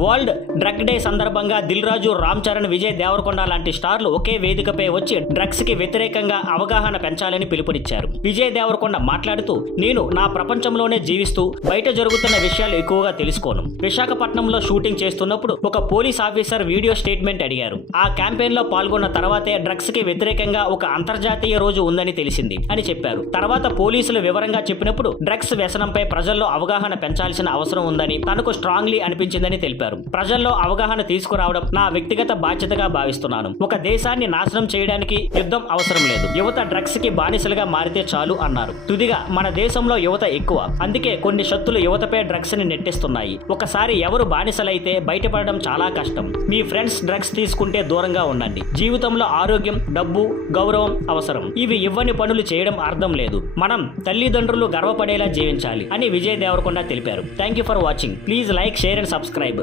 World drug day సందర్భంగా దిల్ రాజు, రామ్ చరణ్, విజయ్ దేవరకొండ లాంటి స్టార్లు ఒకే వేదికపై వచ్చి డ్రగ్స్ కి వ్యతిరేకంగా అవగాహన పెంచాలని పిలుపునిచ్చారు. విజయ్ దేవరకొండ మాట్లాడుతూ, నేను నా ప్రపంచంలోనే జీవిస్తూ బయట జరుగుతున్న విషయాలు ఎక్కువగా తెలుసుకోను. విశాఖపట్నంలో షూటింగ్ చేస్తున్నప్పుడు ఒక పోలీస్ ఆఫీసర్ వీడియో స్టేట్మెంట్ అడిగారు. ఆ క్యాంపెయిన్ లో పాల్గొన్న తర్వాతే డ్రగ్స్ కి వ్యతిరేకంగా ఒక అంతర్జాతీయ రోజు ఉందని తెలిసింది అని చెప్పారు. తర్వాత పోలీసులు వివరంగా చెప్పినప్పుడు డ్రగ్స్ వ్యసనంపై ప్రజల్లో అవగాహన పెంచాల్సిన అవసరం ఉందని తనకు స్ట్రాంగ్లీ అనిపించిందని తెలిపారు. ప్రజల్లో అవగాహన తీసుకురావడం నా వ్యక్తిగత బాధ్యతగా భావిస్తున్నాను. ఒక దేశాన్ని నాశనం చేయడానికి యుద్ధం అవసరం లేదు. యువత డ్రగ్స్ కి బానిసలుగా మారితే చాలు అన్నారు. తుదిగా మన దేశంలో యువత ఎక్కువ, అందుకే కొన్ని శక్తులు యువతపై డ్రగ్స్ ని నెట్టిస్తున్నాయి. ఒకసారి ఎవరు బానిసలైతే బయటపడడం చాలా కష్టం. మీ ఫ్రెండ్స్ డ్రగ్స్ తీసుకుంటే దూరంగా ఉండండి. జీవితంలో ఆరోగ్యం, డబ్బు, గౌరవం అవసరం. ఇవి ఇవ్వని పనులు చేయడం అర్థం లేదు. మనం తల్లిదండ్రులు గర్వపడేలా జీవించాలి అని విజయ్ దేవరకొండ తెలిపారు. Thank you for watching. Please like, share and subscribe.